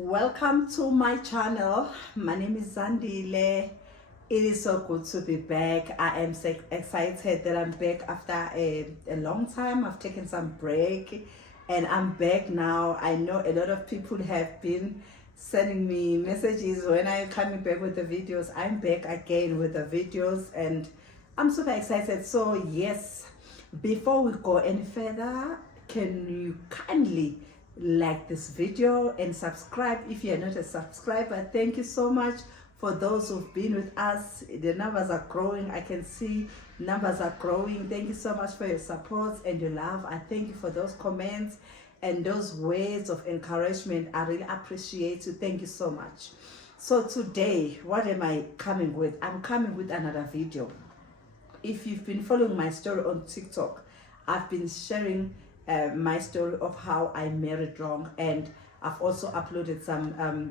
Welcome to my channel. My name is Zandile. It is so good to be back. I am so excited that I'm back after a long time. I've taken some break and I'm back now. I know a lot of people have been sending me messages when I'm coming back with the videos. I'm back again with the videos and I'm super excited. So yes, before we go any further, can you kindly like this video and subscribe if you are not a subscriber? Thank you so much for those who've been with us. The numbers are growing. I can see numbers are growing. Thank you so much for your support and your love. I thank you for those comments and those words of encouragement. I really appreciate you. Thank you so much. So today, what am I coming with? I'm coming with another video. If you've been following my story on TikTok, I've been sharing my story of how I married wrong, and I've also uploaded some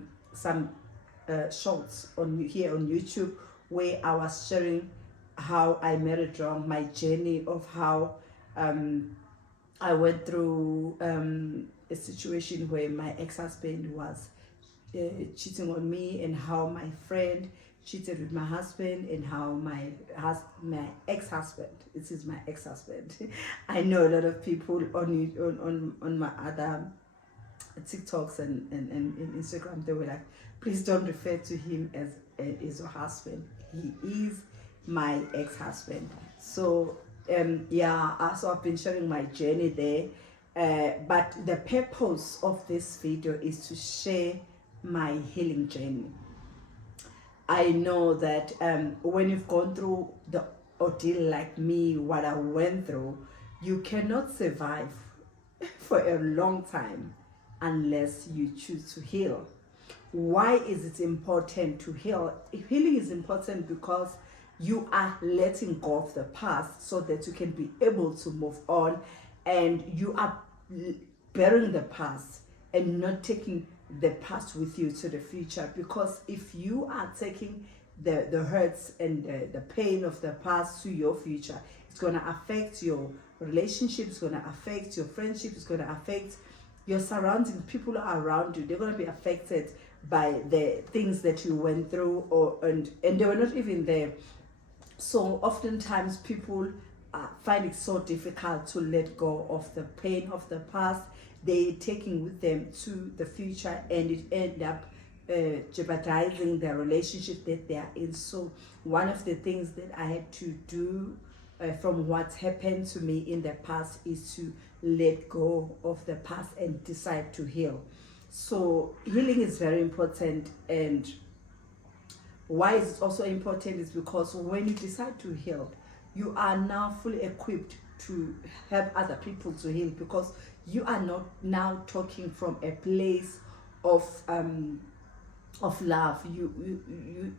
shorts on here on YouTube where I was sharing how I married wrong, my journey of how I went through a situation where my ex-husband was cheating on me, and how my friend cheated with my husband, and how my ex-husband, this is my ex-husband. I know a lot of people on my other TikToks and Instagram, they were like, please don't refer to him as your husband. He is my ex-husband. So so I've been sharing my journey there, but the purpose of this video is to share my healing journey. I know that when you've gone through the ordeal like me, what I went through, you cannot survive for a long time unless you choose to heal. Why is it important to heal? Healing is important because you are letting go of the past so that you can be able to move on, and you are burying the past and not taking the past with you to the future. Because if you are taking the hurts and the pain of the past to your future, it's going to affect your relationships, it's going to affect your friendship, it's going to affect your surrounding people around you. They're going to be affected by the things that you went through, and they were not even there. So oftentimes people find it so difficult to let go of the pain of the past. They're taking with them to the future, and it end up jeopardizing the relationship that they are in. So one of the things that I had to do from what happened to me in the past is to let go of the past and decide to heal. So healing is very important, and why is it also important is because when you decide to heal, you are now fully equipped to help other people to heal, because you are not now talking from a place of love. You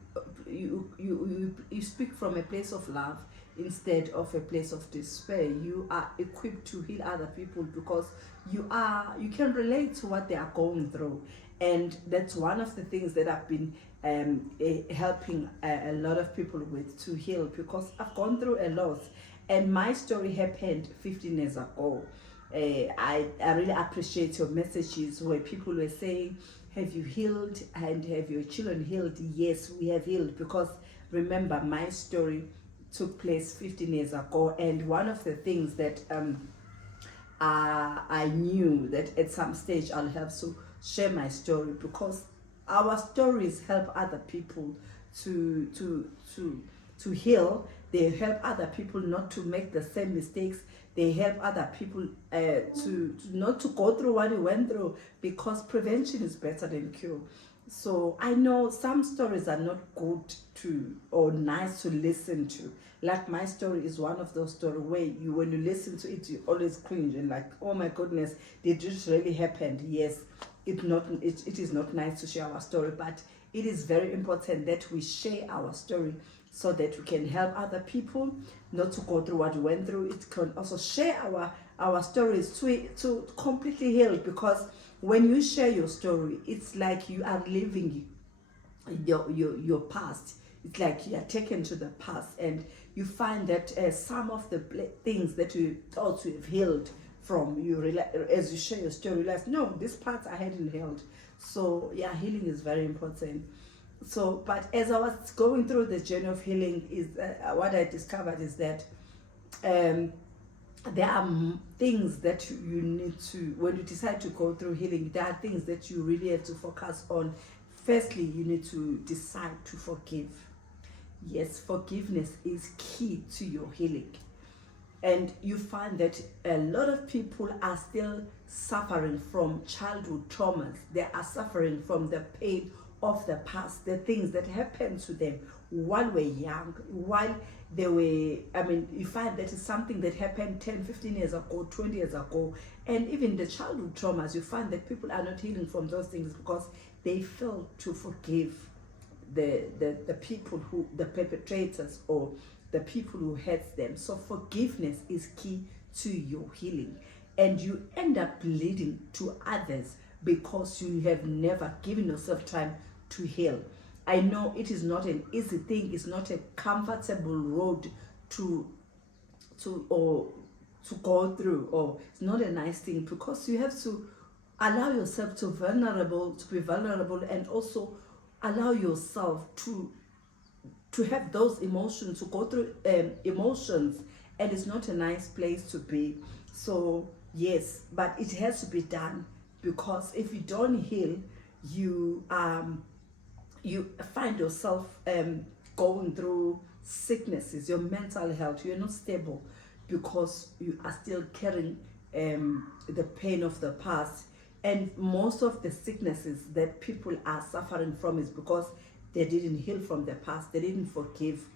speak from a place of love instead of a place of despair. You are equipped to heal other people because you can relate to what they are going through, and that's one of the things that I've been helping a lot of people with to heal, because I've gone through a lot, and my story happened 15 years ago. I really appreciate your messages where people were saying, have you healed, and have your children healed? Yes, we have healed, because remember, my story took place 15 years ago, and one of the things that I knew that at some stage I'll have to share my story, because our stories help other people to heal. They help other people not to make the same mistakes. They help other people to not to go through what we went through, because prevention is better than cure. So I know some stories are not good to or nice to listen to. Like my story is one of those stories where when you listen to it, you always cringe and like, oh my goodness, did this really happen? Yes, it is not nice to share our story, but it is very important that we share our story so that we can help other people not to go through what we went through. It can also share our stories to completely heal, because when you share your story, it's like you are living your past. It's like you are taken to the past, and you find that some of the things that you thought you have healed from. You realize, as you share your story, you realize, no, this part I hadn't healed. So yeah, healing is very important. So, but as I was going through the journey of healing, is what I discovered is that um, there are things that you need to, when you decide to go through healing, there are things that you really have to focus on. Firstly, you need to decide to forgive. Yes, forgiveness is key to your healing. And you find that a lot of people are still suffering from childhood traumas. They are suffering from the pain of the past, the things that happened to them while we're young, while they were, you find that it's something that happened 10, 15 years ago, 20 years ago. And even the childhood traumas, you find that people are not healing from those things because they fail to forgive the people who, the perpetrators, or the people who hurt them. So forgiveness is key to your healing. And you end up leading to others because you have never given yourself time to heal. I know it is not an easy thing. It's not a comfortable road to go through, or it's not a nice thing, because you have to allow yourself to be vulnerable, and also allow yourself to have those emotions, to go through emotions, and it's not a nice place to be. So yes, but it has to be done, because if you don't heal, you find yourself going through sicknesses, your mental health, you're not stable because you are still carrying the pain of the past. And most of the sicknesses that people are suffering from is because they didn't heal from the past. They didn't forgive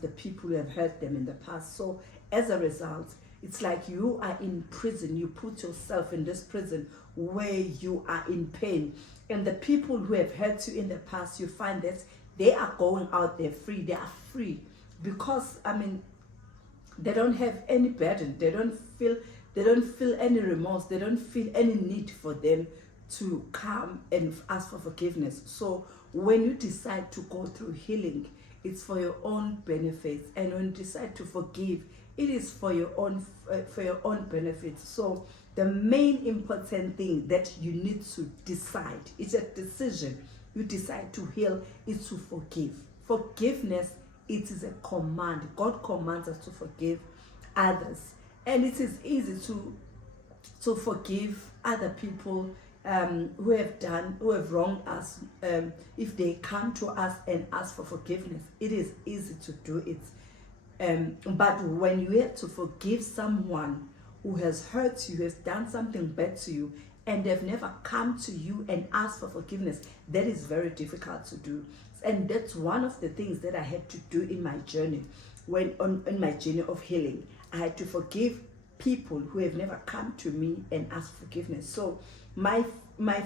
the people who have hurt them in the past. So as a result, it's like you are in prison. You put yourself in this prison where you are in pain. And the people who have hurt you in the past, you find that they are going out there free. They are free because, they don't have any burden. They don't feel any remorse. They don't feel any need for them to come and ask for forgiveness. So when you decide to go through healing, it's for your own benefits. And when you decide to forgive, it is for your own benefit. So the main important thing that you need to decide, it's a decision. You decide to heal, is to forgive. Forgiveness, it is a command. God commands us to forgive others, and it is easy to forgive other people who have wronged us. If they come to us and ask for forgiveness, it is easy to do it. But when you have to forgive someone who has hurt you, has done something bad to you, and they've never come to you and asked for forgiveness, that is very difficult to do. And that's one of the things that I had to do in my journey. When on my journey of healing, I had to forgive people who have never come to me and asked forgiveness. So my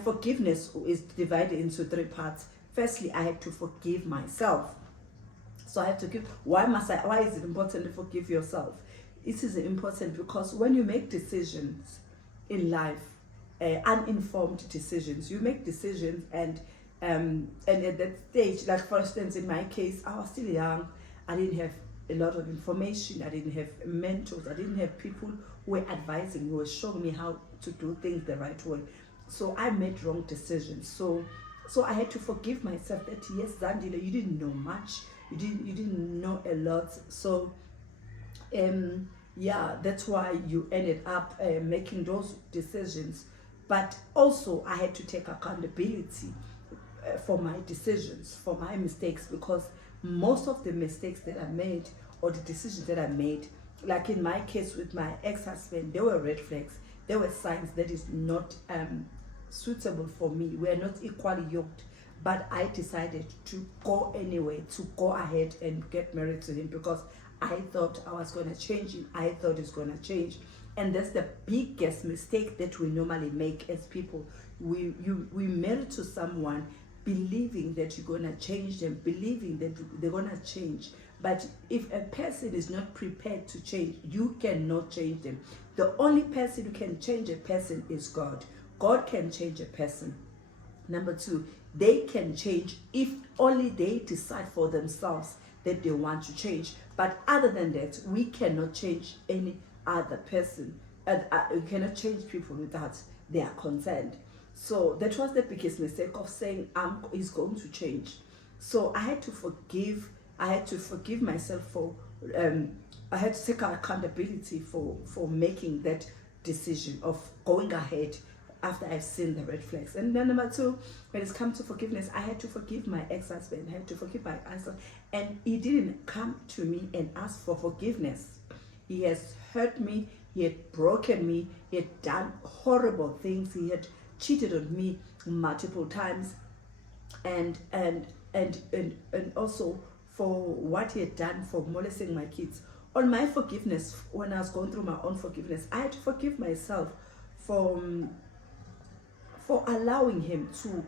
forgiveness is divided into three parts. Firstly, I had to forgive myself. So I have to give. Why is it important to forgive yourself? It is important because when you make decisions in life, uninformed decisions, you make decisions, and at that stage, like for instance, in my case, I was still young. I didn't have a lot of information. I didn't have mentors. I didn't have people who were advising, who were showing me how to do things the right way. So I made wrong decisions. So I had to forgive myself that yes, Zandile, you didn't know much. You didn't know a lot. So that's why you ended up making those decisions. But also I had to take accountability for my decisions, for my mistakes, because most of the mistakes that I made, or the decisions that I made, like in my case with my ex-husband, there were red flags. There were signs that is not suitable for me. We are not equally yoked. But I decided to go anyway, to go ahead and get married to him, because I thought I was going to change him. I thought it's going to change. And that's the biggest mistake that we normally make as people. We marry to someone believing that you're going to change them, believing that they're going to change. But if a person is not prepared to change, you cannot change them. The only person who can change a person is God. God can change a person. Number two, they can change if only they decide for themselves that they want to change. But other than that, we cannot change any other person. you cannot change people without their consent. So that was the biggest mistake of saying he's going to change. So I had to forgive. I had to forgive myself for. I had to take accountability for making that decision of going ahead after I've seen the red flags. And then number two, when it's come to forgiveness, I had to forgive my ex-husband. I had to forgive my ex-husband, and he didn't come to me and ask for forgiveness. He has hurt me. He had broken me. He had done horrible things. He had cheated on me multiple times, and also for what he had done for molesting my kids. On my forgiveness, when I was going through my own forgiveness, I had to forgive myself for allowing him to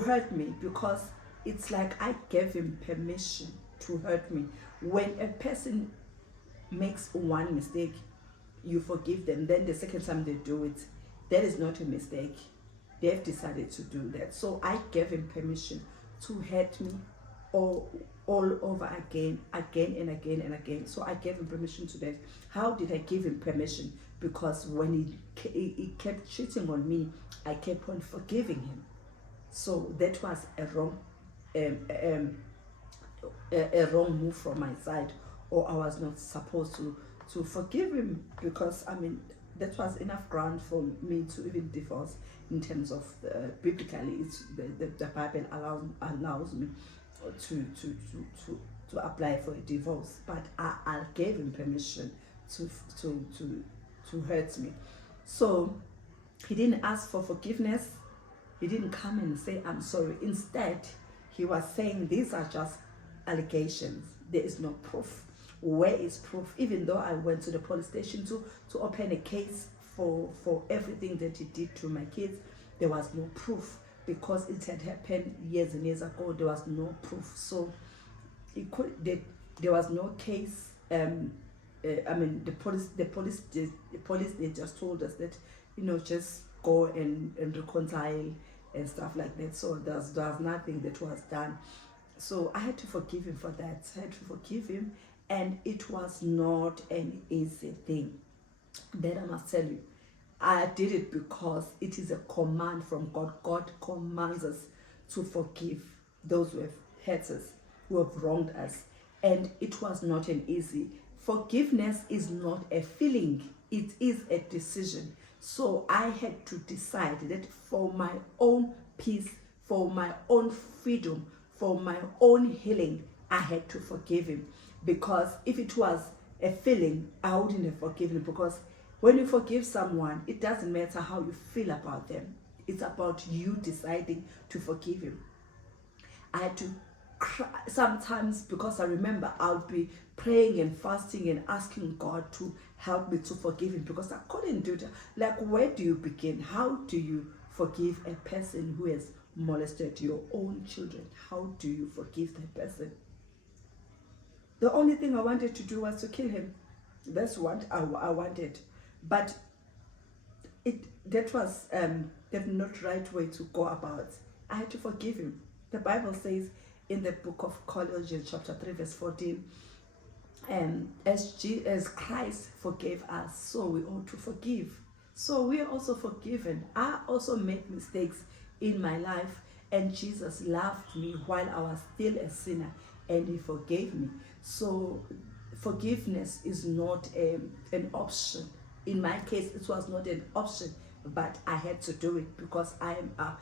hurt me, because it's like I gave him permission to hurt me. When a person makes one mistake, you forgive them. Then the second time they do it, that is not a mistake. They've decided to do that. So I gave him permission to hurt me all over again and again. So I gave him permission to that. How did I give him permission? Because when he kept cheating on me, I kept on forgiving him. So that was a wrong move from my side, or I was not supposed to forgive him, because that was enough ground for me to even divorce. In terms of biblically, it's the Bible allows me to apply for a divorce, but I gave him permission to hurt me. So he didn't ask for forgiveness. He didn't come and say, I'm sorry. Instead, he was saying, these are just allegations. There is no proof. Where is proof? Even though I went to the police station to open a case for everything that he did to my kids, there was no proof, because it had happened years and years ago. There was no proof. So there was no case. The police they just told us that, just go and reconcile and stuff like that. So there was nothing that was done. So I had to forgive him for that. I had to forgive him, and it was not an easy thing. Then I must tell you, I did it because it is a command from God. God commands us to forgive those who have hurt us, who have wronged us. And it was not an easy. Forgiveness is not a feeling, it is a decision. So I had to decide that for my own peace, for my own freedom, for my own healing, I had to forgive him. Because if it was a feeling, I wouldn't have forgiven him. Because when you forgive someone, it doesn't matter how you feel about them. It's about you deciding to forgive him. I had to cry sometimes, because I remember I'll be praying and fasting and asking God to help me to forgive him, because I couldn't do that. Like, where do you begin? How do you forgive a person who has molested your own children? How do you forgive that person? The only thing I wanted to do was to kill him. That's what I wanted. But that was the not right way to go about. I had to forgive him. The Bible says in the book of Colossians chapter 3 verse 14, as Christ forgave us, so we ought to forgive. So we are also forgiven. I also made mistakes in my life, and Jesus loved me while I was still a sinner, and he forgave me. So forgiveness is not an option. In my case, it was not an option, but I had to do it because I'm a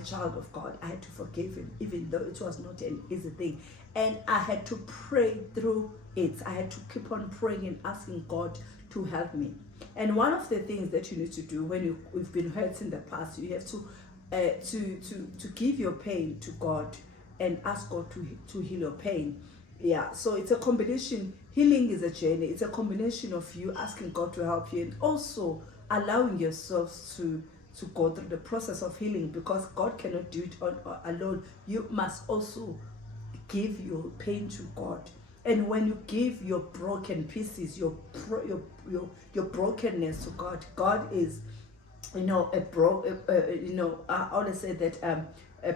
child of God. I had to forgive him, even though it was not an easy thing. And I had to pray through it. I had to keep on praying and asking God to help me. And one of the things that you need to do when you've been hurt in the past, you have to give your pain to God and ask God to heal your pain. Yeah, so it's a combination. Healing is a journey. It's a combination of you asking God to help you and also allowing yourselves to go through the process of healing, because God cannot do it alone. You must also give your pain to God. And when you give your broken pieces, your brokenness to God, God is, I always say that the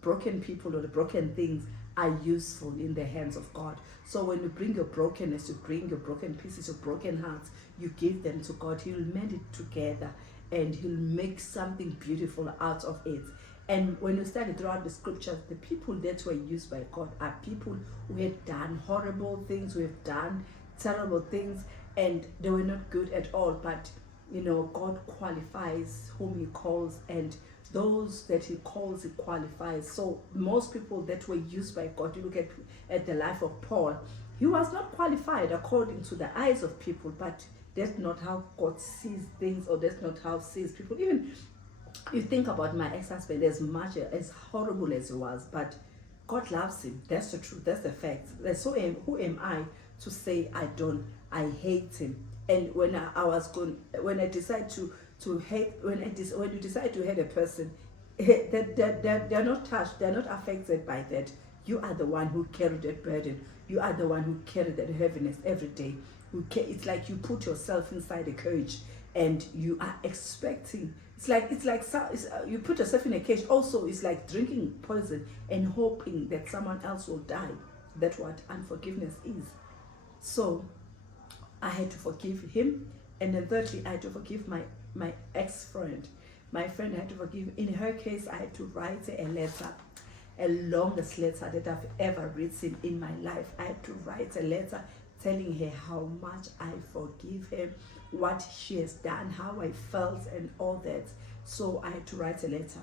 broken people or the broken things are useful in the hands of God. So when you bring your brokenness, you bring your broken pieces, your broken hearts, you give them to God. He'll mend it together and He'll make something beautiful out of it. And when you study throughout the scriptures, the people that were used by God are people who had done horrible things, who have done terrible things, and they were not good at all. But God qualifies whom He calls, and those that He calls, He qualifies. So most people that were used by God, you look at the life of Paul, he was not qualified according to the eyes of people, but that's not how God sees things, or that's not how He sees people. Even you think about my ex-husband, as horrible as he was, but God loves him. That's the truth. That's the fact. So who am I to say I hate him? And when you decide to hate a person, they're not touched, they're not affected by that. You are the one who carried that burden. You are the one who carried that heaviness every day. It's like you put yourself inside a cage and you are expecting. You put yourself in a cage. Also, it's like drinking poison and hoping that someone else will die. That's what unforgiveness is. So I had to forgive him, and then thirdly, I had to forgive my ex-friend. My friend had to forgive. In her case, I had to write a letter, a longest letter that I've ever written in my life. I had to write a letter telling her how much I forgive her, what she has done, how I felt, and all that. So I had to write a letter.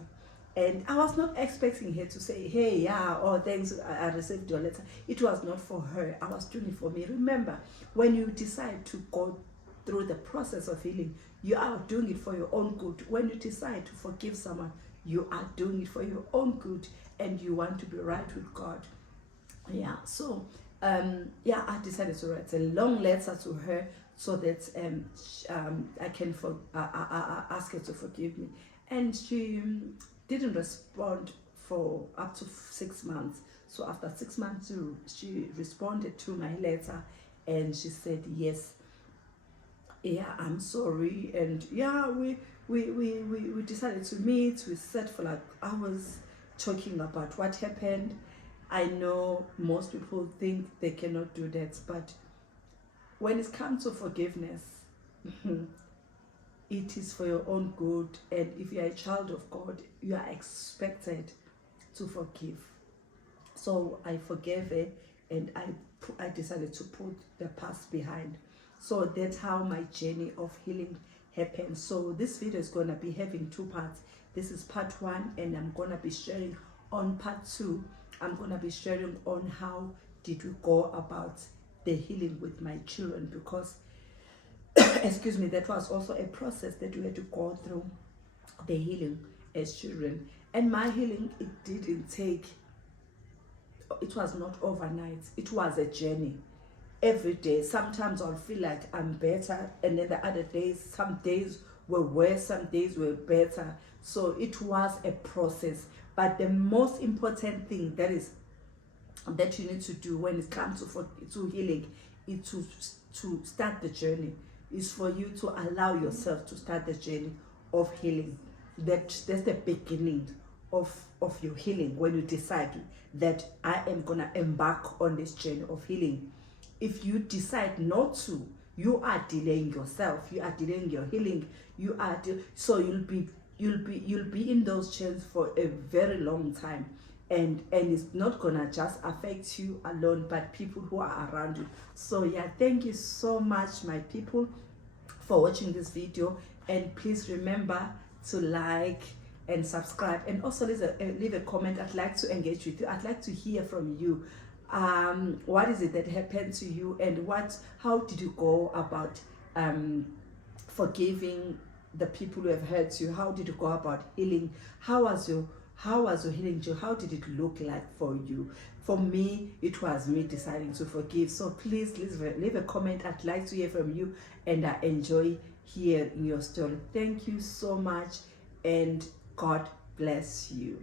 And I was not expecting her to say, hey, yeah, oh, thanks, I received your letter. It was not for her. I was doing it for me. Remember, when you decide to go through the process of healing, you are doing it for your own good. When you decide to forgive someone, you are doing it for your own good, and you want to be right with God. Yeah, so I decided to write a long letter to her so that I can ask her to forgive me. And she didn't respond for up to 6 months. So after 6 months, she responded to my letter, and she said, yes, yeah, I'm sorry. And yeah, we decided to meet. We sat for like hours talking about what happened. I know most people think they cannot do that, but when it comes to forgiveness, it is for your own good. And if you are a child of God, you are expected to forgive. So I forgave her, and I decided to put the past behind. So that's how my journey of healing happened. So this video is going to be having 2 parts. This is part 1, and I'm going to be sharing on part 2. I'm going to be sharing on how did we go about the healing with my children, because excuse me, that was also a process that we had to go through, the healing as children. And my healing, it was not overnight. It was a journey. Every day, sometimes I'll feel like I'm better, and then the other days, some days were worse, some days were better. So it was a process. But the most important thing that you need to do when it comes to healing is to start the journey. Is for you to allow yourself to start the journey of healing. That's the beginning of your healing, when you decide that I am gonna embark on this journey of healing. If you decide not to, you are delaying yourself. You are delaying your healing. So you'll be in those chains for a very long time, and it's not gonna just affect you alone, but people who are around you. So yeah, thank you so much, my people, for watching this video. And please remember to like and subscribe, and also leave a comment. I'd like to engage with you. I'd like to hear from you. What is it that happened to you, and how did you go about forgiving the people who have hurt you? How did you go about healing? How was your healing journey? How did it look like for you? For me, it was me deciding to forgive. So please leave a comment. I'd like to hear from you, and I enjoy hearing your story. Thank you so much, and God bless you.